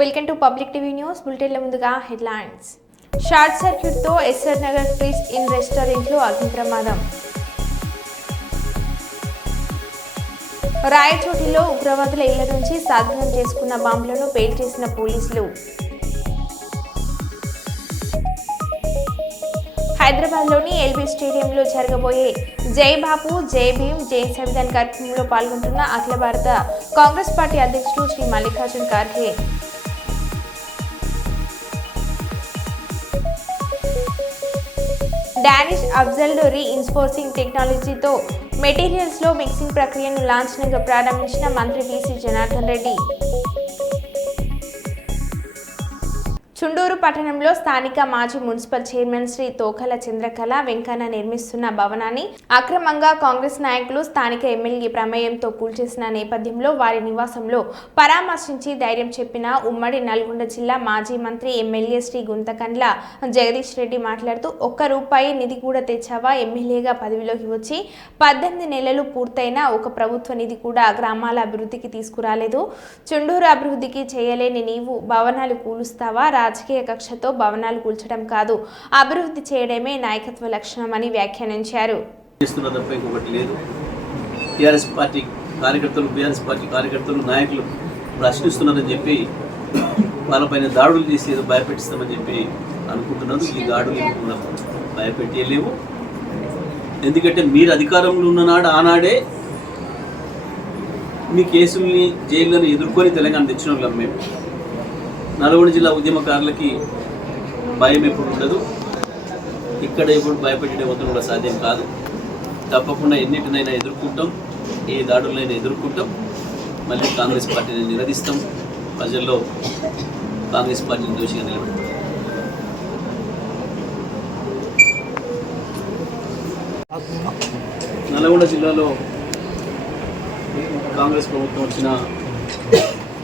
Welcome to public TV news బులెటిన్ల ముందుగా headlines. Short circuit తో SR Nagar freeze in restaurant లో అగ్ని ప్రమాదం. రాయచోటిలో ఉగ్రవాదుల ఇళ్ల నుంచి స్వాధీనం చేసుకున్న బాంబులను పేల్చేసిన పోలీసులు. హైదరాబాద్లోని ఎల్బీ స్టేడియంలో జరగబోయే జై బాపు జై భీమ్ జై సంవిధాన్ కార్యక్రమంలో పాల్గొంటున్న అఖిల భారత కాంగ్రెస్ పార్టీ అధ్యక్షుడు శ్రీ మల్లికార్జున్ ఖార్గే. డానిష్ అబ్జల్డ్ రీఇన్ఫోర్సింగ్ టెక్నాలజీతో మెటీరియల్స్లో మిక్సింగ్ ప్రక్రియను లాంఛనంగా ప్రారంభించిన మంత్రి టీసీ జనార్దన్ రెడ్డి. చుండూరు పట్టణంలో స్థానిక మాజీ మున్సిపల్ చైర్మన్ శ్రీ తోకల చంద్రకళ వెంకన్న నిర్మిస్తున్న భవనాన్ని అక్రమంగా కాంగ్రెస్ నాయకులు స్థానిక ఎమ్మెల్యే ప్రమేయంతో కూల్చేసిన నేపథ్యంలో వారి నివాసంలో పరామర్శించి ధైర్యం చెప్పిన ఉమ్మడి నల్గొండ జిల్లా మాజీ మంత్రి ఎమ్మెల్యే శ్రీ గుంతకండ్ల జగదీష్ రెడ్డి మాట్లాడుతూ ₹1 నిధి కూడా తెచ్చావా? ఎమ్మెల్యేగా పదవిలోకి వచ్చి 18 నెలలు పూర్తయినా ఒక ప్రభుత్వ నిధి కూడా గ్రామాల అభివృద్ధికి తీసుకురాలేదు. చుండూరు అభివృద్ధికి చేయలేని నీవు భవనాలు కూలుస్తావా? రాజకీయ కక్షతో భవనాలు కూల్చడం కాదు, అభివృద్ధి చేయడమే నాయకత్వ లక్షణమని వ్యాఖ్యానించారు. బీఆర్ఎస్ పార్టీ కార్యకర్తలు నాయకులు ప్రశ్నిస్తున్నారని చెప్పి వాళ్ళపైన దాడులు చేసి ఏదో భయపెట్టిస్తామని చెప్పి అనుకుంటున్నారు. ఈ దాడులు భయపెట్టలేవు. ఎందుకంటే మీరు అధికారంలో ఉన్ననాడు ఆనాడే మీ కేసుల్ని జైళ్ళను ఎదుర్కొని తెలంగాణ తెచ్చిన వాళ్ళం మేము. నల్గొండ జిల్లా ఉద్యమకారులకి భయం ఎప్పుడు ఉండదు. ఇక్కడ ఎప్పుడు భయపెట్టే వద్దు కూడా సాధ్యం కాదు. తప్పకుండా ఎన్నిటినైనా ఎదుర్కొంటాం, ఏ దాడులైనా ఎదుర్కొంటాం. మళ్ళీ కాంగ్రెస్ పార్టీని నిలదీస్తాం. ప్రజల్లో కాంగ్రెస్ పార్టీని దోషిగా నిలబెడతాం. నల్గొండ జిల్లాలో కాంగ్రెస్ ప్రభుత్వం వచ్చిన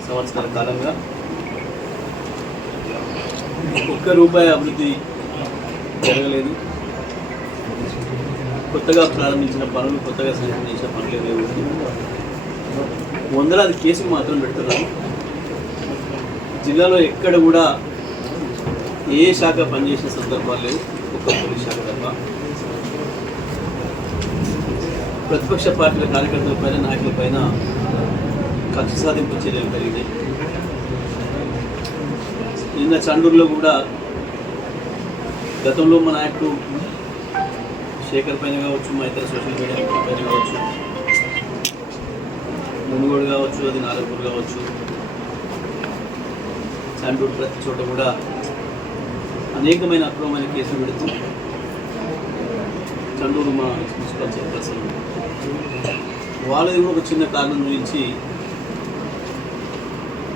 సంవత్సరాల కాలంగా ₹1 అభివృద్ధి జరగలేదు. కొత్తగా ప్రారంభించిన పనులు, కొత్తగా శాంక్షన్ చేసిన పనులు లేవు. వందలాది కేసులు మాత్రం పెడుతున్నారు. జిల్లాలో ఎక్కడ కూడా ఏ శాఖ పనిచేసిన సందర్భాలు లేవు, ఒక్క పోలీస్ శాఖ తప్ప. ప్రతిపక్ష పార్టీల కార్యకర్తలపైన, నాయకులపైన కక్ష సాధింపు చర్యలు జరిగినాయి. నిన్న చండూరులో కూడా గతంలో మా నాయకుడు శేఖర్ పైన కావచ్చు, మా ఇతర సోషల్ మీడియా పైన కావచ్చు, మునుగోడు కావచ్చు, అది నాగపూర్ కావచ్చు, చండూరు ప్రతి చోట కూడా అనేకమైన అక్రమమైన కేసులు పెడుతూ చండూరు మా మున్సిపల్ చైర్పర్సన్ వాళ్ళది కూడా ఒక చిన్న కారణం గురించి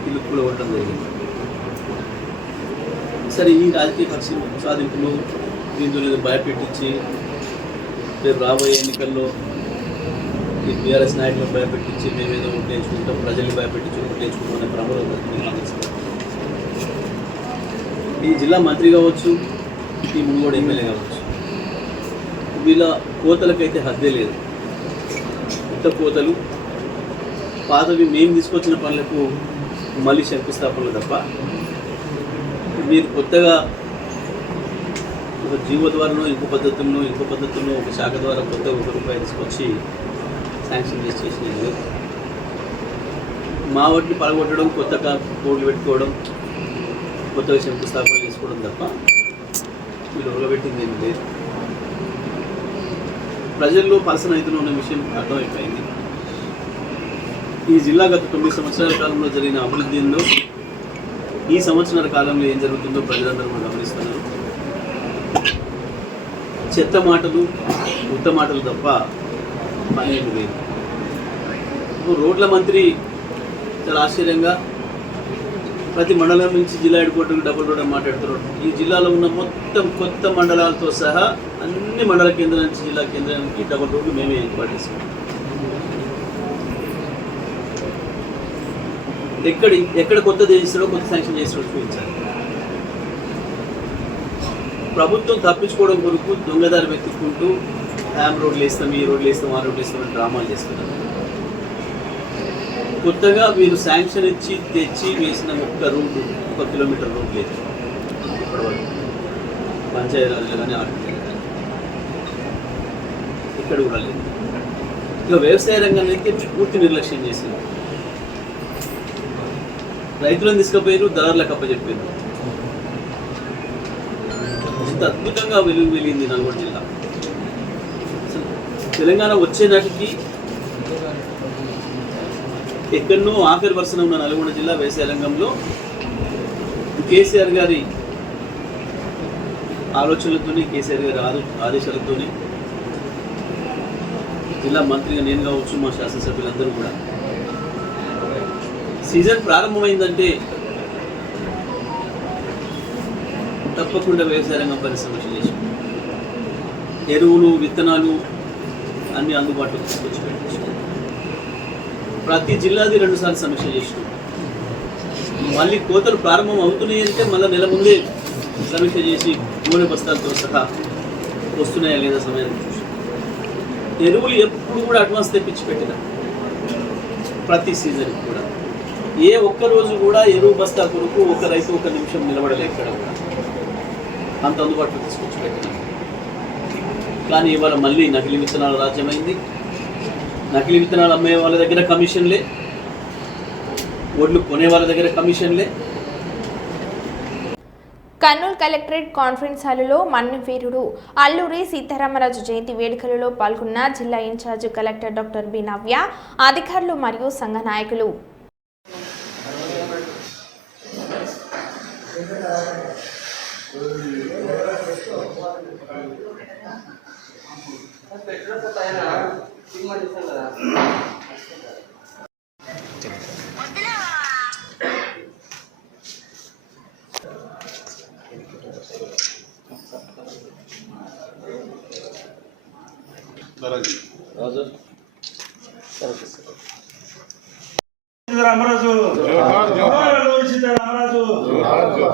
ఇల్లు కూడా ఉండడం జరిగింది. సరే, ఈ రాజకీయ కక్ష సాధింపులు దీంతో ఏదో భయపెట్టించి రేపు రాబోయే ఎన్నికల్లో ఈ బీఆర్ఎస్ నాయకులను భయపెట్టించి మేమేదో ఓట్లేయించుకుంటాం, ప్రజల్ని భయపెట్టించి ఓట్లేయించుకుంటాం అనే భ్రమలో ఈ జిల్లా మంత్రి కావచ్చు, ఈ మునుగోడు ఎమ్మెల్యే కావచ్చు, వీళ్ళ కోతలకైతే హద్దే లేదు. కొత్త కోతలు, పాతవి మేము తీసుకొచ్చిన పనులకు మళ్ళీ శంకుస్థాపనలు తప్ప మీరు కొత్తగా ఒక జీవో ద్వారానో ఇంకో పద్ధతుల్లో ఒక శాఖ ద్వారా కొత్తగా ₹1 తీసుకొచ్చి శాంక్షన్ చేసినది లేదు. మా వాటిని పడగొట్టడం, కొత్తగా కోడ్లు పెట్టుకోవడం, కొత్తగా శంకుస్థాపన చేసుకోవడం తప్ప వీళ్ళు ఉలబెట్టింది ఏమి లేదు. ప్రజల్లో పలసనైతులో ఉన్న విషయం అర్థమైపోయింది. ఈ జిల్లా గత 9 సంవత్సరాల కాలంలో జరిగిన అభివృద్ధిలో ఈ సంవత్సరాల కాలంలో ఏం జరుగుతుందో ప్రజలందరూ కూడా గమనిస్తున్నారు. చెత్త మాటలు, ఉత్త మాటలు తప్ప పని ఏమి లేదు. రోడ్ల మంత్రి చాలా ఆశ్చర్యంగా ప్రతి మండలం నుంచి జిల్లా హెడ్ క్వార్టర్కి డబుల్ రోడ్ అని మాట్లాడుతున్నారు. ఈ జిల్లాలో ఉన్న మొత్తం కొత్త మండలాలతో సహా అన్ని మండల కేంద్రాల నుంచి జిల్లా కేంద్రానికి డబుల్ రోడ్లు మేమే ఏర్పాటు చేసుకున్నాం. ఎక్కడ కొత్తది చేస్తాడో, కొత్త శాంక్షన్ చేస్తాడో చూపించాలి. ప్రభుత్వం తప్పించుకోవడం కొరకు దొంగదారి వెతుక్కుంటూ రోడ్లు వేస్తాం, ఈ రోడ్లు వేస్తాం, ఆ రోడ్లు వేస్తాం అని డ్రామాలు చేస్తున్నారు. కొత్తగా మీరు శాంక్షన్ ఇచ్చి తెచ్చి వేసిన ఒక్క రోడ్డు 1 కిలోమీటర్ రోడ్ లేదు ఇప్పటివరకు. పంచాయతీరాజ్లో కానీ ఆర్టీలో కానీ ఇక్కడ కూడా లేదు. ఇక వ్యవసాయ రంగానికి పూర్తి నిర్లక్ష్యం చేసింది. రైతులను తీసుకుపోయారు, దళారులకు అప్పచెప్పారు. ఇంత అద్భుతంగా వెలిగింది నల్గొండ జిల్లా. తెలంగాణ వచ్చే నాటికి ఎక్కడనో ఆఖరి వరుసన ఉన్న నల్గొండ జిల్లా వ్యవసాయ రంగంలో కేసీఆర్ గారి ఆలోచనలతోని, కేసీఆర్ గారి ఆదేశాలతోని జిల్లా మంత్రిగా నేను కావచ్చు, మా శాసనసభ్యులందరూ కూడా సీజన్ ప్రారంభమైందంటే తప్పకుండా వ్యవసాయ రంగం పని సమీక్ష చేసి ఎరువులు, విత్తనాలు అన్ని అందుబాటులో తీసుకొచ్చి పెట్టచ్చు. ప్రతి జిల్లాది 2 సార్లు సమీక్ష చేసినాం. మళ్ళీ కోతలు ప్రారంభం అవుతున్నాయి అంటే మళ్ళీ నెల ముందే సమీక్ష చేసి గోనె బస్తాలతో సహా వస్తున్నాయా లేదా సమయాన్ని చూసి ఎరువులు ఎప్పుడు కూడా అడ్వాన్స్ తెప్పించి పెట్టిన ప్రతి సీజన్ కూడా ఏ ఒక్క రోజు కూడా ఎరువు బస్తా కొరకు ఒక రైతు 1 నిమిషం నిలబడలేదు ఎక్కడ కూడా. అంత అందుబాటులో తీసుకొచ్చి పెట్టిన. కానీ ఇవాళ మళ్ళీ నకిలీ విత్తనాల రాజ్యమైంది. నకిలీ విత్తనాలు అమ్మే వాళ్ళ దగ్గర కమిషన్లే, ఓట్లు కొనే వాళ్ళ దగ్గర కమిషన్లే. కర్నూలు కలెక్టరేట్ కాన్ఫరెన్స్ హాలులో మన్యవీరుడు అల్లూరి సీతారామరాజు జయంతి వేడుకలలో పాల్గొన్న జిల్లా ఇన్ఛార్జ్ కలెక్టర్ డాక్టర్ బి నవ్య, అధికారులు మరియు సంఘ నాయకులు. రామరాజు జోహార్ అల్లూరి సీతారామరాజు,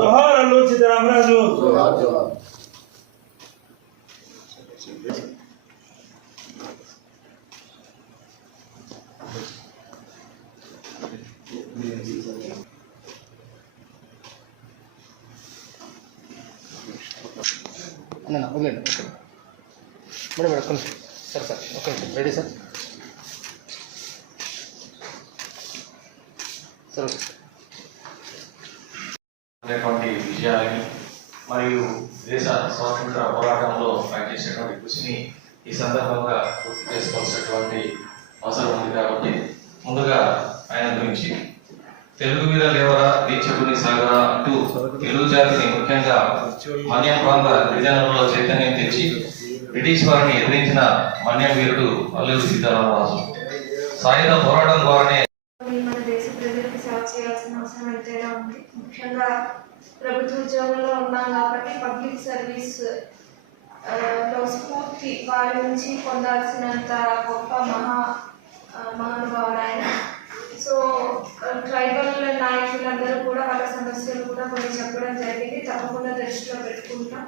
జోహార్ అల్లూరి సీతారామరాజు. వదిలేండి. మేడం మేడం కొంచెం sir sir okay ready sir sir okay. అనేటువంటి విజయాలని మరియు దేశ స్వాతంత్ర పోరాటంలో పనిచేసినటువంటి కృషిని ఈ సందర్భంగా గుర్తు చేసుకోవాల్సినటువంటి అవసరం ఉంది. కాబట్టి ముందుగా ఆయన గురించి తెలుగు వీర లేవరా దీక్షకుని సాగరా అంటూ తెలుగు జాతిని ముఖ్యంగా మన్యం ప్రాంత గిరిజనులలో చైతన్యం తెచ్చి బ్రిటిష్ వారిని ఎదిరించిన మన్యం వీరుడు అల్లూరి సీతారామరాజు. సాయుధ పోరాటం ద్వారానే మన దేశ ప్రజలకు సేవ చేయాల్సిన అవసరం ఎంతైనా ఉంది. ముఖ్యంగా ప్రభుత్వ ఉద్యోగంలో ఉన్నాం కాబట్టి పబ్లిక్ సర్వీస్ లో స్ఫూర్తి వారి నుంచి పొందాల్సినంత గొప్ప మహానుభావుడు ఆయన. సో ట్రైబల్ నాయకులందరూ కూడా వాళ్ళ సమస్యలు కూడా కొన్ని చెప్పడం జరిగింది. తప్పకుండా దృష్టిలో పెట్టుకుంటాం.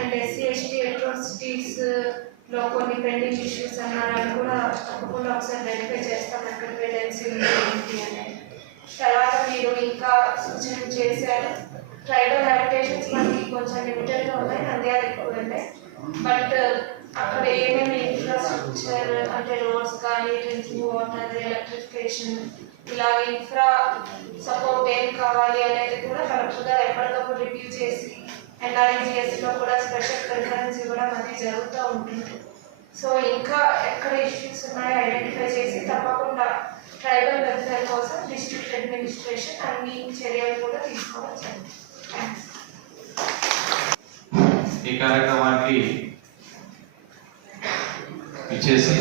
అండ్ SC ST అట్రాసిటీస్లో కొన్ని పెండింగ్ ఇష్యూస్ అన్నారని కూడా తప్పకుండా ఒకసారి వెరిఫై చేస్తాం ఎక్కడ పెండెన్సీ ఏంటి అనేది. తర్వాత మీరు ఇంకా సూచన చేశారు. ట్రైబల్ హ్యాబిటేషన్స్ మనకి కొంచెం లిమిటెడ్గా ఉన్నాయి, నంద్యాల ఎక్కువ ఉన్నాయి. బట్ అక్కడ ఏమేమి ఇన్ఫ్రాస్ట్రక్చర్ అంటే రోడ్స్ కానీ, డ్రింకింగ్ వాటర్, ఎలక్ట్రిఫికేషన్, ఇలా ఇన్ఫ్రా సపోర్ట్ ఏం కావాలి అనేది కూడా కలెక్టర్ గారు ఎప్పటికప్పుడు రివ్యూ చేసి NREGSలో కూడా స్పెషల్ ప్రిఫరెన్స్ ఇవ్వడం అది జరుగుతూ ఉంటుంది. సో ఇంకా ఎక్కడ ఇష్యూస్ ఉన్నాయో ఐడెంటిఫై చేసి తప్పకుండా ట్రైబల్ వెల్ఫేర్ కోసం డిస్ట్రిక్ట్ అడ్మినిస్ట్రేషన్ అన్ని చర్యలు కూడా తీసుకోవచ్చు. ఈ కార్యక్రమానికి ఇచ్చేసి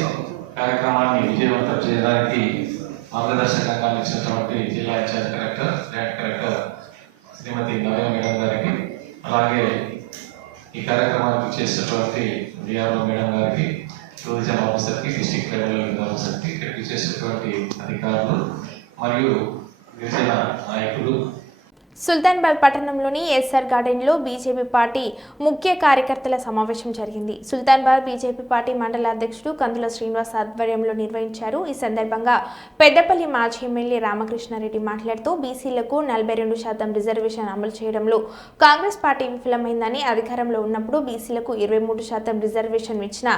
కార్యక్రమాన్ని విజయవంతం చేయడానికి మార్గదర్శకంగా ఇచ్చినటువంటి జిల్లా ఇన్ఛార్జ్ కలెక్టర్, జాయింట్ కలెక్టర్ శ్రీమతి నవ్య మేడం గారికి, అలాగే ఈ కార్యక్రమానికి చేసినటువంటి డిఆర్ఓ మేడం గారికి, టూరిజం ఆఫీసర్కి, డిస్ట్రిక్ట్ ట్రైబల్ ఆఫీసర్కి, ఇక్కడికి చేసినటువంటి అధికారులు మరియు గిరిజన నాయకులు, సుల్తాన్బాద్ పట్టణంలోని ఎస్ఆర్ గార్డెన్లో బీజేపీ పార్టీ ముఖ్య కార్యకర్తల సమావేశం జరిగింది. సుల్తాన్బాద్ బీజేపీ పార్టీ మండల అధ్యక్షుడు కందుల శ్రీనివాస్ ఆధ్వర్యంలో నిర్వహించారు. ఈ సందర్భంగా పెద్దపల్లి మాజీ ఎమ్మెల్యే రామకృష్ణారెడ్డి మాట్లాడుతూ బీసీలకు 42% రిజర్వేషన్ అమలు చేయడంలో కాంగ్రెస్ పార్టీ విఫలమైందని, అధికారంలో ఉన్నప్పుడు బీసీలకు 23% రిజర్వేషన్ ఇచ్చిన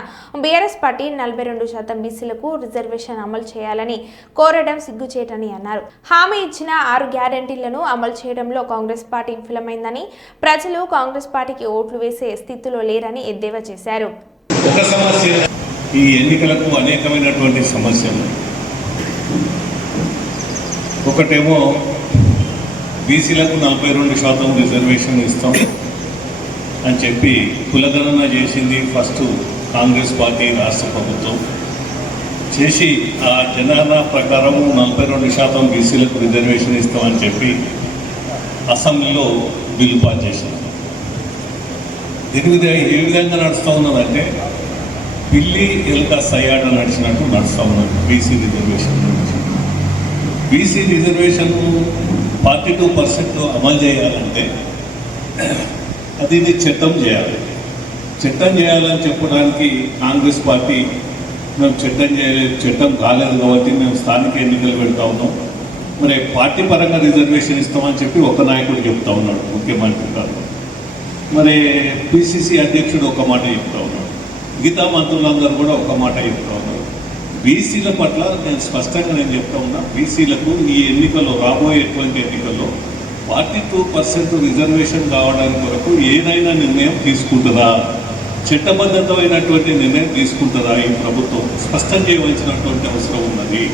బీఆర్ఎస్ పార్టీ 42% బీసీలకు రిజర్వేషన్ అమలు చేయాలని కోరడం సిగ్గుచేటని అన్నారు. హామీ ఇచ్చిన 6 గ్యారంటీలను అమలు చేయడం కాంగ్రెస్ పార్టీ విఫలమైందని, ప్రజలు కాంగ్రెస్ పార్టీకి ఓట్లు వేసే స్థితిలో లేరని ఎద్దేవా చేశారు. ఒక సమస్య, ఈ ఎన్నికలకు అనేకమైనటువంటి సమస్యలు. ఒకటేమో బీసీలకు 42% రిజర్వేషన్ ఇస్తాం అని చెప్పి కులగణన చేసింది ఫస్ట్ కాంగ్రెస్ పార్టీ రాష్ట్ర ప్రభుత్వం చేసి, ఆ జనాభా ప్రకారం 42% బీసీలకు రిజర్వేషన్ ఇస్తామని చెప్పి అసెంబ్లీలో బిల్లు పాస్ చేశారు. దీని మీద ఏ విధంగా నడుస్తూ ఉన్నదంటే పిల్లి ఎలుక సయాట నడిచినట్టు నడుస్తూ ఉన్నది. బీసీ రిజర్వేషన్ బీసీ రిజర్వేషన్ 42% అమలు చేయాలంటే అది చట్టం చేయాలి. చట్టం చేయాలని చెప్పడానికి కాంగ్రెస్ పార్టీ మేము చట్టం చేయలేదు, చట్టం కాలేదు కాబట్టి మేము స్థానిక ఎన్నికలు పెడతా ఉన్నాం, మరి పార్టీ పరంగా రిజర్వేషన్ ఇస్తామని చెప్పి ఒక నాయకుడు చెప్తా ఉన్నాడు, ముఖ్యమంత్రి గారు. మరి పిసిసి అధ్యక్షుడు ఒక మాట చెప్తా ఉన్నాడు, మిగతా మంత్రులందరూ కూడా ఒక మాట చెప్తా ఉన్నారు. బీసీల పట్ల నేను స్పష్టంగా చెప్తా ఉన్నా, బీసీలకు ఈ ఎన్నికల్లో, రాబోయేటువంటి ఎన్నికల్లో 42% రిజర్వేషన్ కావడానికి వరకు ఏదైనా నిర్ణయం తీసుకుంటుందా, చట్టబద్ధమైనటువంటి నిర్ణయం తీసుకుంటుందా ఈ ప్రభుత్వం స్పష్టం చేయవలసినటువంటి అవసరం ఉన్నది.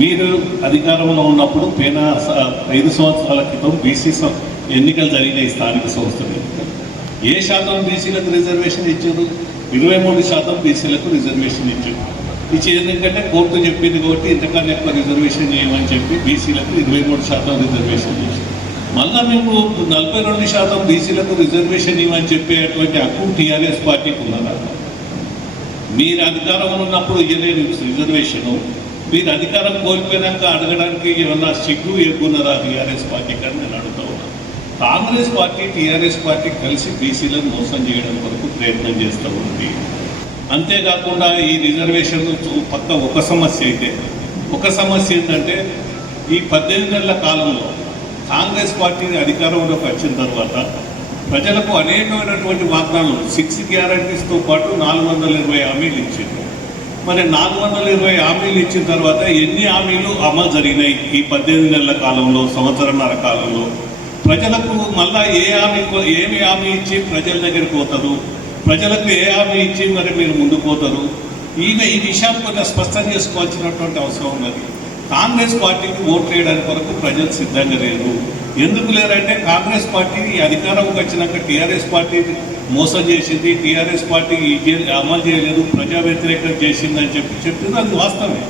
మీరు అధికారంలో ఉన్నప్పుడు 5 సంవత్సరాల క్రితం బీసీ ఎన్నికలు జరిగినాయి, స్థానిక సంస్థల ఎన్నికలు. ఏ శాతం బీసీలకు రిజర్వేషన్ ఇచ్చారు? 23% బీసీలకు రిజర్వేషన్ ఇచ్చారు. ఇచ్చి ఎందుకంటే కోర్టు చెప్పింది కాబట్టి ఇంతకన్నా ఎక్కువ రిజర్వేషన్ చేయమని చెప్పి బీసీలకు 23% రిజర్వేషన్ చేశారు. మళ్ళా మేము 42% బీసీలకు రిజర్వేషన్ ఇవ్వని చెప్పేటువంటి హక్కు టీఆర్ఎస్ పార్టీకి ఉన్నదా? మీరు అధికారంలో ఉన్నప్పుడు ఇవ్వలేని రిజర్వేషను మీరు అధికారం కోల్పోయినాక అడగడానికి ఏమన్నా సిగ్గు ఎక్కున్నదా టీఆర్ఎస్ పార్టీ కానీ నేను అడుగుతా ఉన్నాను. కాంగ్రెస్ పార్టీ టీఆర్ఎస్ పార్టీ కలిసి బీసీలను మోసం చేయడం వరకు ప్రయత్నం చేస్తూ ఉంది. అంతేకాకుండా ఈ రిజర్వేషన్ పక్క ఒక సమస్య అయితే, ఒక సమస్య ఏంటంటే ఈ 18 నెలల కాలంలో కాంగ్రెస్ పార్టీ అధికారంలోకి వచ్చిన తర్వాత ప్రజలకు అనేకమైనటువంటి వాగ్దానాలు 6 గ్యారంటీస్తో పాటు 420 హామీలు ఇచ్చింది. మరి 420 హామీలు ఇచ్చిన తర్వాత ఎన్ని హామీలు అమలు జరిగినాయి ఈ 18 నెలల కాలంలో, సంవత్సరన్నర కాలంలో? ప్రజలకు మళ్ళా ఏమి హామీ ఇచ్చి ప్రజల దగ్గరికి పోతారు, ప్రజలకు ఏ హామీ ఇచ్చి మరి మీరు ముందుకు పోతారు? ఈ విషయాన్ని కొంచెం స్పష్టం చేసుకోవాల్సినటువంటి అవసరం ఉన్నది. కాంగ్రెస్ పార్టీకి ఓట్లు వేయడానికి వరకు ప్రజలు సిద్ధంగా లేరు. ఎందుకు లేరంటే కాంగ్రెస్ పార్టీ అధికారంకి వచ్చినాక టీఆర్ఎస్ పార్టీ మోసం చేసింది, టీఆర్ఎస్ పార్టీ అమలు చేయలేదు, ప్రజా వ్యతిరేకం చేసిందని చెప్పింది అది వాస్తవమే.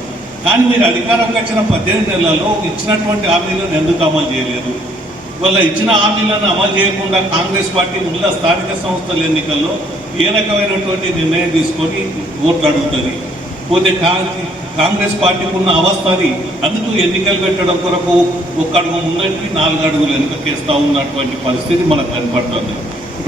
కానీ మీరు అధికారంకి వచ్చిన 18 నెలల్లో ఇచ్చినటువంటి హామీలను ఎందుకు అమలు చేయలేదు? వాళ్ళ ఇచ్చిన హామీలను అమలు చేయకుండా కాంగ్రెస్ పార్టీ ముందు స్థానిక సంస్థల ఎన్నికల్లో ఏ రకమైనటువంటి నిర్ణయం తీసుకొని ఓట్లు అడుగుతుంది? పోతే కాంగ్రెస్ పార్టీకి ఉన్న అవస్థని అందుకు ఎన్నికలు పెట్టడం కొరకు 1 అడుగు ముందంటే 4 అడుగులు వెనుకకేస్తూ ఉన్నటువంటి పరిస్థితి మనకు కనపడుతుంది.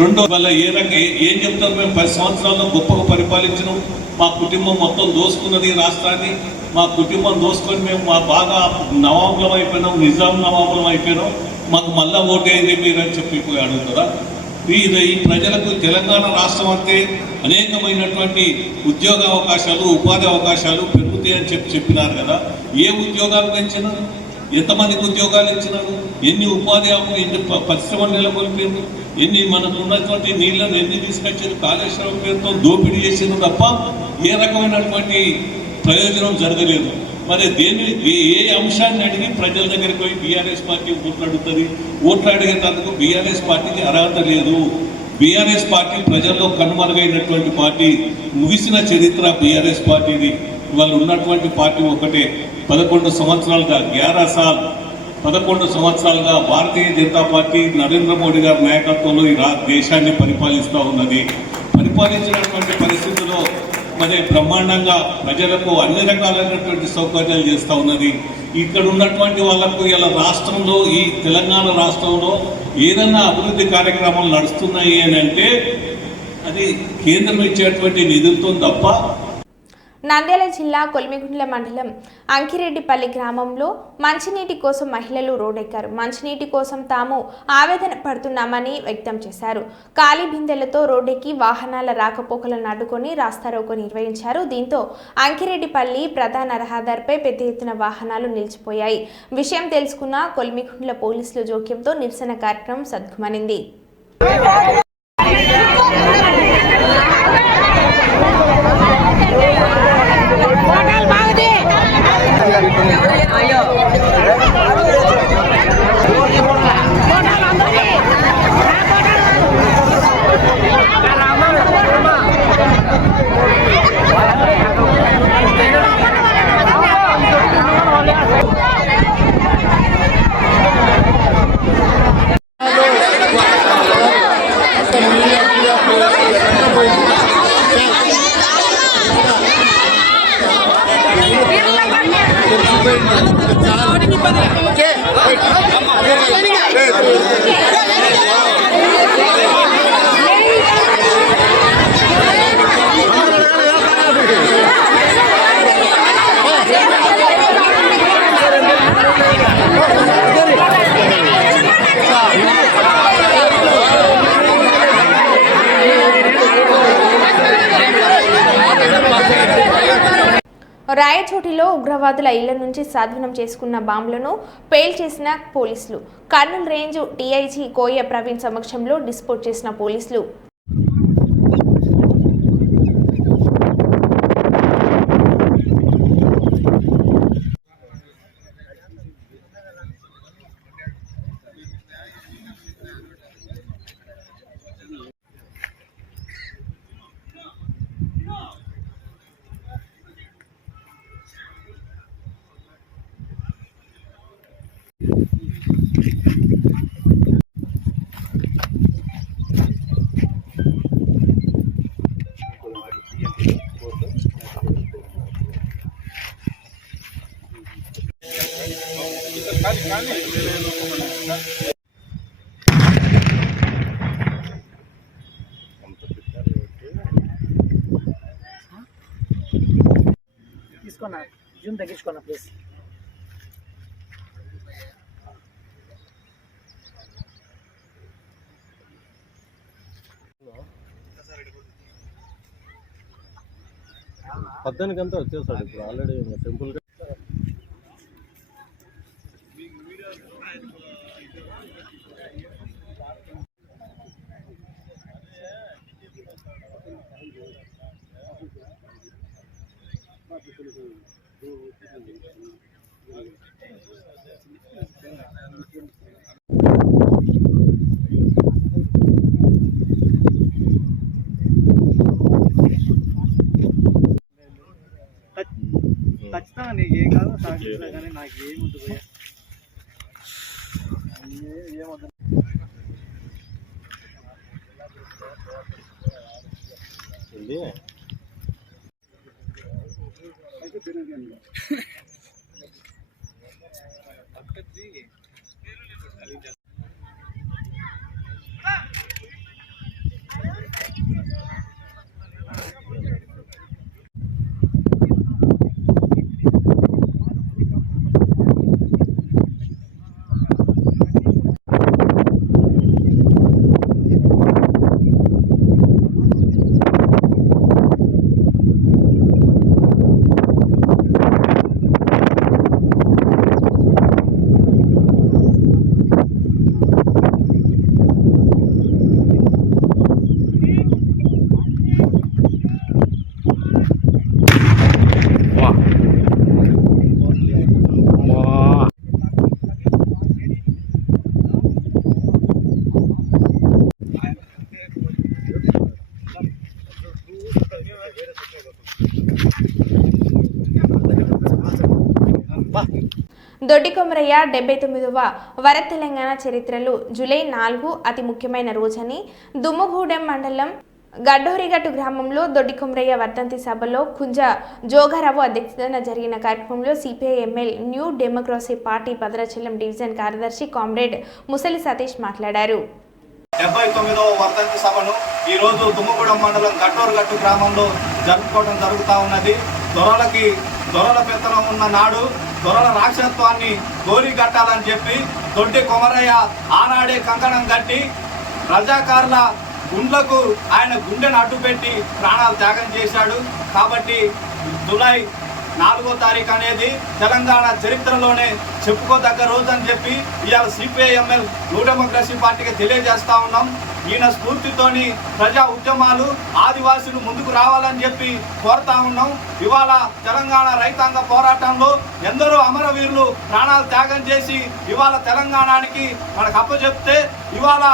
రెండో వల్ల ఏం చెప్తారు? మేము 10 సంవత్సరాల్లో గొప్పగా పరిపాలించినాం, మా కుటుంబం మొత్తం దోసుకున్నది రాష్ట్రాన్ని, మా కుటుంబం దోసుకొని మేము బాగా నవాబులం అయిపోయినాం, నిజాం నవాబులం అయిపోయినాం, మాకు మళ్ళా ఓటేది మీరు అని చెప్పి అడుగుతారా? ఈ ప్రజలకు తెలంగాణ రాష్ట్రం అంటే అనేకమైనటువంటి ఉద్యోగ అవకాశాలు, ఉపాధి అవకాశాలు పెరుగుతాయి అని చెప్పినారు కదా. ఏ ఉద్యోగాలు పెంచినారు? ఎంతమందికి ఉద్యోగాలు ఇచ్చినారు? ఎన్ని ఉపాధి ఎన్ని పరిశ్రమలు నెలకొల్పారు? ఎన్ని మనకు ఉన్నటువంటి నీళ్లను ఎన్ని తీసుకొచ్చారు? కాళేశ్వరం పేరుతో దోపిడీ చేసింది తప్ప ఏ రకమైనటువంటి ప్రయోజనం జరగలేదు. మరి ఏ అంశాన్ని అడిగి ప్రజల దగ్గరికి పోయి బీఆర్ఎస్ పార్టీ ఓట్లు అడుగుతుంది? ఓట్లు అడిగేందుకు బీఆర్ఎస్ పార్టీకి అర్హత లేదు. బీఆర్ఎస్ పార్టీ ప్రజల్లో కనుమరుగైనటువంటి పార్టీ, ముగిసిన చరిత్ర బీఆర్ఎస్ పార్టీది. వాళ్ళు ఉన్నటువంటి పార్టీ ఒకటే. 11 సంవత్సరాలుగా 11 సంవత్సరాలుగా భారతీయ జనతా పార్టీ నరేంద్ర మోడీ గారి నాయకత్వంలో ఈ దేశాన్ని పరిపాలిస్తూ ఉన్నది. పరిపాలించినటువంటి పరిస్థితుల్లో మరి బ్రహ్మాండంగా ప్రజలకు అన్ని రకాలైనటువంటి సౌకర్యాలు చేస్తూ ఉన్నది. ఇక్కడ ఉన్నటువంటి వాళ్ళకు ఇలా రాష్ట్రంలో, ఈ తెలంగాణ రాష్ట్రంలో ఏదన్నా అభివృద్ధి కార్యక్రమాలు నడుస్తున్నాయి అని అంటే అది కేంద్రం ఇచ్చేటువంటి నిధులతో తప్ప. నంద్యాల జిల్లా కొల్మిగుండ్ల మండలం అంకిరెడ్డిపల్లి గ్రామంలో మంచినీటి కోసం మహిళలు రోడ్డెక్కారు. మంచినీటి కోసం తాము ఆవేదన పడుతున్నామని వ్యక్తం చేశారు. ఖాళీ బిందెలతో రోడ్డెక్కి వాహనాల రాకపోకలను అడ్డుకొని రాస్తారోకో నిర్వహించారు. దీంతో అంకిరెడ్డిపల్లి ప్రధాన రహదారిపై పెద్ద ఎత్తున వాహనాలు నిలిచిపోయాయి. విషయం తెలుసుకున్న కొల్మిగుండ్ల పోలీసుల జోక్యంతో నిరసన కార్యక్రమం సద్దుమణింది. రాయచోటిలో ఉగ్రవాదుల ఇళ్ల నుంచి స్వాధీనం చేసుకున్న బాంబులను పేల్ చేసిన పోలీసులు. కర్నూలు రేంజ్ డీఐజీ కోయ ప్రవీణ్ సమక్షంలో డిస్పోజ్ చేసిన పోలీసులు. తీసుకున్నా జూమ్ తగ్గించుకున్నా ప్లీజ్. పద్దెనికంతా వచ్చేసాడు ఇప్పుడు ఆల్రెడీ టెంపుల్. ఖచ్చితంగా నీకు ఏం కాదు సాగిస్తా కానీ నాకు ఏముంది పోయా ఏమవుతుంది. దొడ్డికొమరయ్య 79వ వర తెలంగాణ చరిత్రలో జూలై 4 అతి ముఖ్యమైన రోజని దుమ్మగూడెం మండలం గడ్డోరిగట్టు గ్రామంలో దొడ్డికొమరయ్య వర్ధంతి సభలో కుంజ జోగారావు అధ్యక్షతన జరిగిన కార్యక్రమంలో CPI ML new democracy party Bhadrachalam division కార్యదర్శి కామ్రేడ్ ముసలి సతీష్ మాట్లాడారు. 79వ వర్ధంతి సభను ఈరోజు దుమ్మగూడెం మండలం గడ్డోరిగట్టు గ్రామంలో జరుపుకోవడం జరుగుతూ ఉన్నది. దొరల పెత్తనం ఉన్న నాడు దొరల రాక్షసత్వాన్ని గోరి కట్టాలని చెప్పి దొడ్డి కొమరయ్య ఆనాడే కంకణం కట్టి రజాకారుల గుండ్లకు ఆయన గుండెను అడ్డుపెట్టి ప్రాణాలు త్యాగం చేశాడు. కాబట్టి జూలై 4వ తారీఖు అనేది తెలంగాణ చరిత్రలోనే చెప్పుకోదగ్గ రోజు అని చెప్పి ఇవాళ సిపిఐఎంఎల్ న్యూ డెమోక్రసీ పార్టీకి తెలియజేస్తా ఉన్నాం. ఈయన స్ఫూర్తితోని ప్రజా ఉద్యమాలు ఆదివాసులు ముందుకు రావాలని చెప్పి కోరుతా ఉన్నాం. ఇవాళ తెలంగాణ రైతాంగ పోరాటంలో ఎందరో అమరవీరులు ప్రాణాలు త్యాగం చేసి ఇవాళ తెలంగాణకి మనకు అప్పచెప్తే ఇవాళ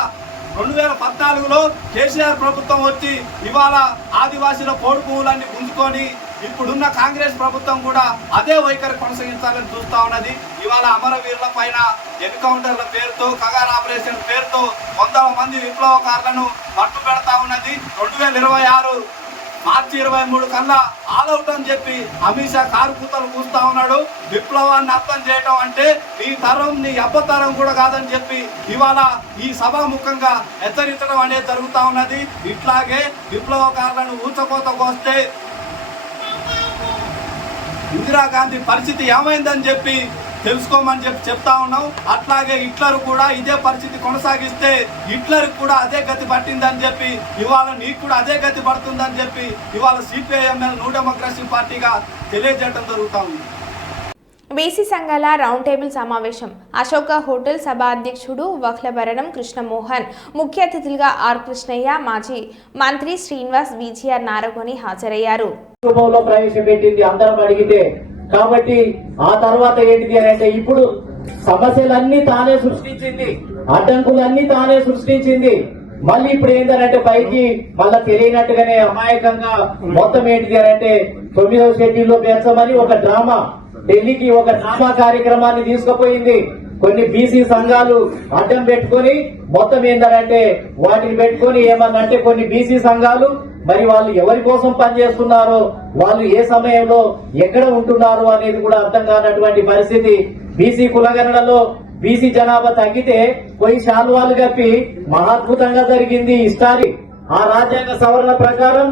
2014లో కేసీఆర్ ప్రభుత్వం వచ్చి ఇవాళ ఆదివాసీల పోడు పువ్వులన్నీ గుంజుకొని ఇప్పుడున్న కాంగ్రెస్ ప్రభుత్వం కూడా అదే వైఖరి కొనసాగించాలని చూస్తా ఉన్నది. ఇవాళ అమరవీరుల పైన ఎన్కౌంటర్ల పేరుతో కగార్ ఆపరేషన్ పేరుతో 100 మంది విప్లవకారులను పట్టు పెడతా ఉన్నది. 2026 మార్చి 23 కన్నా ఆల్అవుట్ అని చెప్పి అమిత్ షా కారు కూతలు కూస్తా ఉన్నాడు. విప్లవాన్ని అర్థం చేయడం అంటే నీ తరం నీ అబ్బతరం కూడా కాదని చెప్పి ఇవాళ ఈ సభాముఖంగా హెచ్చరించడం అనేది జరుగుతూ ఉన్నది. ఇట్లాగే విప్లవకారులను ఊచకోతకు వస్తే ఇందిరాగాంధీ పరిస్థితి ఏమైందని చెప్పి తెలుసుకోమని చెప్పి చెప్తా ఉన్నాం. అట్లాగే హిట్లర్ కూడా ఇదే పరిస్థితి కొనసాగిస్తే హిట్లర్ కూడా అదే గతి పట్టిందని చెప్పి ఇవాళ నీకు కూడా అదే గతి పడుతుందని చెప్పి ఇవాళ సిపిఐఎంఎల్ న్యూ డెమోక్రసీ పార్టీగా తెలియజేయడం జరుగుతూ ఉంది. బీసీ సంఘాల రౌండ్ టేబుల్ సమావేశం అశోక హోటల్ సభ అధ్యక్షుడు వక్లభరణం కృష్ణమోహన్, ముఖ్య అతిథులుగా ఆర్ కృష్ణయ్య, మాజీ మంత్రి శ్రీనివాస్, విజిఆర్ నారగోని హాజరయ్యారు. ప్రవేశపెట్టింది అందరం అడిగితే. కాబట్టి ఆ తర్వాత ఏంటిది అని అంటే ఇప్పుడు సమస్యలన్నీ తానే సృష్టించింది, అడ్డంకులన్నీ తానే సృష్టించింది. మళ్ళీ ఇప్పుడు ఏంటంటే పైకి మళ్ళా తెలియనట్టుగానే అమాయకంగా మొత్తం ఏంటిది అని అంటే 9వ షెడ్యూల్లో పెంచమని ఒక డ్రామా ఢిల్లీకి ఒక డ్రామా కార్యక్రమాన్ని తీసుకుపోయింది. కొన్ని బీసీ సంఘాలు అడ్డం పెట్టుకుని మొత్తం ఏంటంటే వాటిని పెట్టుకుని ఏమన్నంటే కొన్ని బీసీ సంఘాలు మరి వాళ్ళు ఎవరి కోసం పనిచేస్తున్నారో, వాళ్ళు ఏ సమయంలో ఎక్కడ ఉంటున్నారో అనేది కూడా అర్థం కానటువంటి పరిస్థితి. బీసీ కులగణనలో బీసీ జనాభా తగ్గితే పోయి శాలువాలు కప్పి మహాద్భుతంగా జరిగింది ఇష్టారి. ఆ రాజ్యాంగ సవరణ ప్రకారం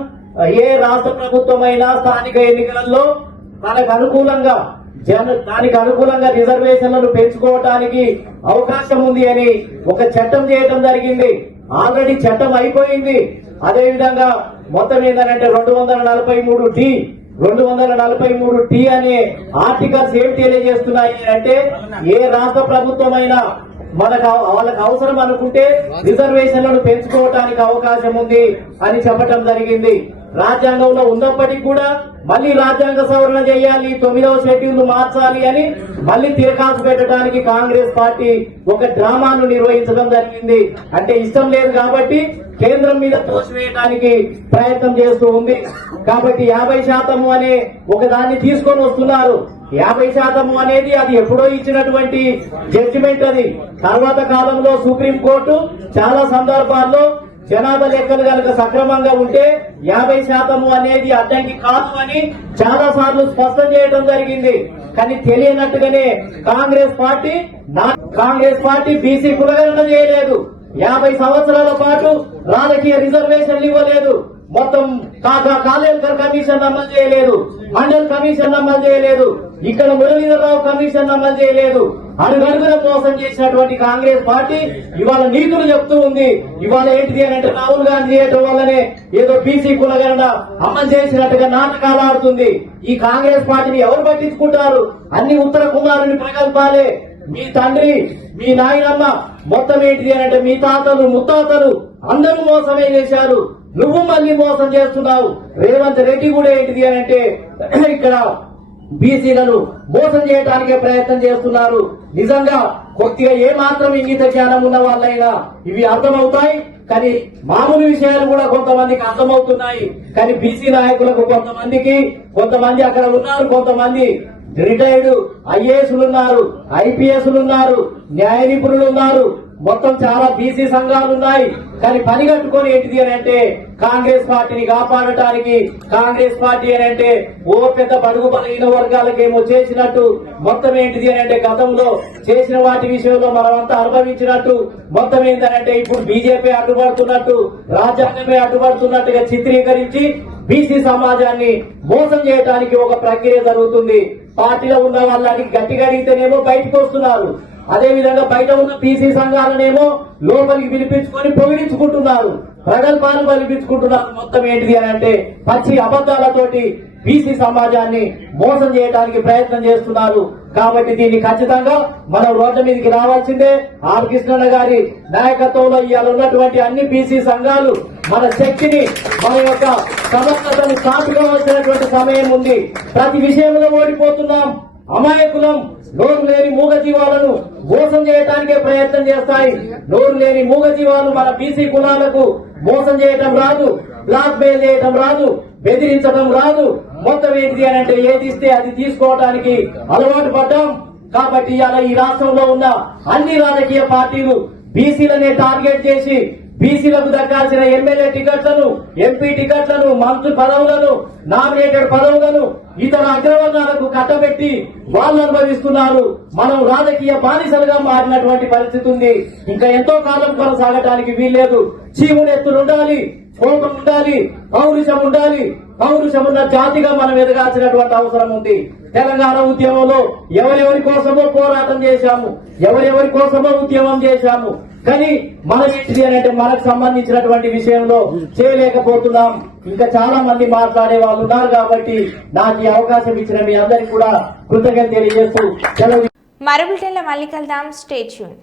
ఏ రాష్ట్ర ప్రభుత్వం అయినా స్థానిక ఎన్నికలలో దానికి అనుకూలంగా రిజర్వేషన్లను పెంచుకోవడానికి అవకాశం ఉంది అని ఒక చట్టం చేయడం జరిగింది. ఆల్రెడీ చట్టం అయిపోయింది. అదేవిధంగా మొత్తం ఏంటంటే 243D అనే ఆర్టికల్స్ ఏమి తెలియజేస్తున్నాయి అంటే ఏ రాష్ట్ర ప్రభుత్వమైనా వాళ్ళకి అవసరం అనుకుంటే రిజర్వేషన్లను పెంచుకోవడానికి అవకాశం ఉంది అని చెప్పడం జరిగింది. రాజ్యాంగంలో ఉన్నప్పటికీ కూడా మళ్ళీ రాజ్యాంగ సవరణ చేయాలి, 9వ షెడ్యూల్ మార్చాలి అని మళ్ళీ తిరకాసు పెట్టడానికి కాంగ్రెస్ పార్టీ ఒక డ్రామాను నిర్వహించడం జరిగింది. అంటే ఇష్టం లేదు కాబట్టి కేంద్రం మీద తోసివేయడానికి ప్రయత్నం చేస్తూ ఉంది. కాబట్టి 50% అనే ఒక దాన్ని తీసుకొని వస్తున్నారు. 50% అనేది అది ఎప్పుడో ఇచ్చినటువంటి జడ్జిమెంట్. అది తర్వాత కాలంలో సుప్రీంకోర్టు చాలా సందర్భాల్లో జనాభా లెక్కలు కనుక సక్రమంగా ఉంటే 50% అనేది అడ్డంకి కాదు అని చాలా సార్లు స్పష్టం చేయడం జరిగింది. కానీ తెలియనట్టుగానే కాంగ్రెస్ పార్టీ బీసీ కులగణన చేయలేదు. 50 సంవత్సరాల పాటు రాజకీయ రిజర్వేషన్లు ఇవ్వలేదు. మొత్తం కాలేకర్ కమిషన్ అమలు చేయలేదు, మండల్ కమిషన్ అమలు చేయలేదు, ఇక్కడ మురళీధరరావు కమిషన్ అమలు చేయలేదు. అడుగడుగున మోసం చేసినటువంటి కాంగ్రెస్ పార్టీ ఇవాళ నీతులు చెప్తూ ఉంది. ఇవాళ ఏంటిది అని అంటే రాహుల్ గాంధీ చేయడం వల్లనే ఏదో బీసీ కులగణన అమలు చేసినట్టుగా నాటకాలు ఆడుతుంది. ఈ కాంగ్రెస్ పార్టీని ఎవరు పట్టించుకుంటారు? అన్ని ఉత్తర కుమారుని ప్రగల్భాలే. మీ తండ్రి, మీ నాయనమ్మ మొత్తం ఏంటిది అని అంటే మీ తాతలు ముత్తాతలు అందరూ మోసమే చేశారు. నువ్వు మళ్ళీ మోసం చేస్తున్నావు. రేవంత్ రెడ్డి కూడా ఏంటిది అని అంటే ఇక్కడ బీసీలను మోసం చేయడానికే ప్రయత్నం చేస్తున్నారు. నిజంగా కొద్దిగా ఏ మాత్రం ఇంగిత జ్ఞానం ఉన్న వాళ్ళైనా ఇవి అర్థమవుతాయి. కానీ మామూలు విషయాలు కూడా కొంతమందికి అర్థమవుతున్నాయి. కానీ బీసీ నాయకులకు కొంతమంది అక్కడ ఉన్నారు, కొంతమంది రిటైర్డ్ ఐఏఎస్లు ఉన్నారు, ఐపీఎస్లు ఉన్నారు, న్యాయ నిపుణులు ఉన్నారు, మొత్తం చాలా బీసీ సంఘాలు ఉన్నాయి. కానీ పని కట్టుకొని ఏంటిది అని అంటే కాంగ్రెస్ పార్టీని కాపాడటానికి, కాంగ్రెస్ పార్టీ అని అంటే ఓ పెద్ద బడుగు బలహీన వర్గాలకు ఏమో చేసినట్టు, మొత్తం ఏంటిది అని అంటే గతంలో చేసిన వాటి విషయంలో మనమంతా అనుభవించినట్టు, మొత్తం ఏంటంటే ఇప్పుడు బీజేపీ అడ్డుపడుతున్నట్టు, రాజ్యాంగమే అడ్డుపడుతున్నట్టుగా చిత్రీకరించి బీసీ సమాజాన్ని మోసం చేయడానికి ఒక ప్రక్రియ జరుగుతుంది. పార్టీలో ఉన్న వాళ్ళని గట్టిగా అడిగితేనేమో బయటకు వస్తున్నారు, అదే విధంగా బయట ఉన్న బీసీ సంఘాలనేమో లోపలికి పిలిపించుకొని పొగిడించుకుంటున్నారు, ప్రగల్భాలు పలిపించుకుంటున్నారు. మొత్తం ఏంటిది అని అంటే పచ్చి అబద్దాలతోటి బీసీ సమాజాన్ని మోసం చేయడానికి ప్రయత్నం చేస్తున్నారు. కాబట్టి దీన్ని ఖచ్చితంగా మనం రోడ్ల మీదకి రావాల్సిందే. ఆర్ కృష్ణన్న గారి నాయకత్వంలో ఇవాళ ఉన్నటువంటి అన్ని బీసీ సంఘాలు మన శక్తిని, మన యొక్క సమర్థతను చాటుకోవాల్సినటువంటి సమయం ఉంది. ప్రతి విషయంలో ఓడిపోతున్నాం. అమాయకులం. నోరు లేని మూగ జీవాలను మోసం చేయడానికే ప్రయత్నం చేస్తాయి. నోరు లేని మూగ జీవాలు మన బీసీ కులాలకు మోసం చేయటం రాదు, బ్లాక్ మెయిల్ చేయటం రాదు, బెదిరించడం రాదు. మొత్తం ఏంటి అని అంటే ఏది ఇస్తే అది తీసుకోవడానికి అలవాటు పడ్డాం. కాబట్టి ఇవాళ ఈ రాష్ట్రంలో ఉన్న అన్ని రాజకీయ పార్టీలు బీసీలనే టార్గెట్ చేసి బీసీలకు దక్కాల్సిన ఎమ్మెల్యే టికెట్లను, ఎంపీ టికెట్లను, మంత్రి పదవులను, నామినేటెడ్ పదవులను ఇతర అగ్రవర్ణాలకు కట్టబెట్టి వాళ్ళు అనుభవిస్తున్నారు. మనం రాజకీయ బానిసలుగా మారినటువంటి పరిస్థితి ఉంది. ఇంకా ఎంతో కాలం కొనసాగటానికి వీల్లేదు. చీమునెత్తులు ఉండాలి, కోపం ఉండాలి, పౌరుషం ఉండాలి. పౌరుషం ఉన్న జాతిగా మనం ఎదగాల్సినటువంటి అవసరం ఉంది. తెలంగాణ ఉద్యమంలో ఎవరెవరి కోసమో పోరాటం చేశాము, ఎవరెవరి కోసమో ఉద్యమం చేశాము. కానీ మనం ఏంటిది అని అంటే మనకు సంబంధించినటువంటి విషయంలో చేయలేకపోతున్నాం. ఇంకా చాలా మంది మాట్లాడే వాళ్ళు ఉన్నారు. కాబట్టి నాకు ఈ అవకాశం ఇచ్చిన మీ అందరికీ కూడా కృతజ్ఞతలు తెలియజేస్తూ సెలవు. మరో బులెటిన్లో మళ్ళీ కలుద్దాం. Stay tune.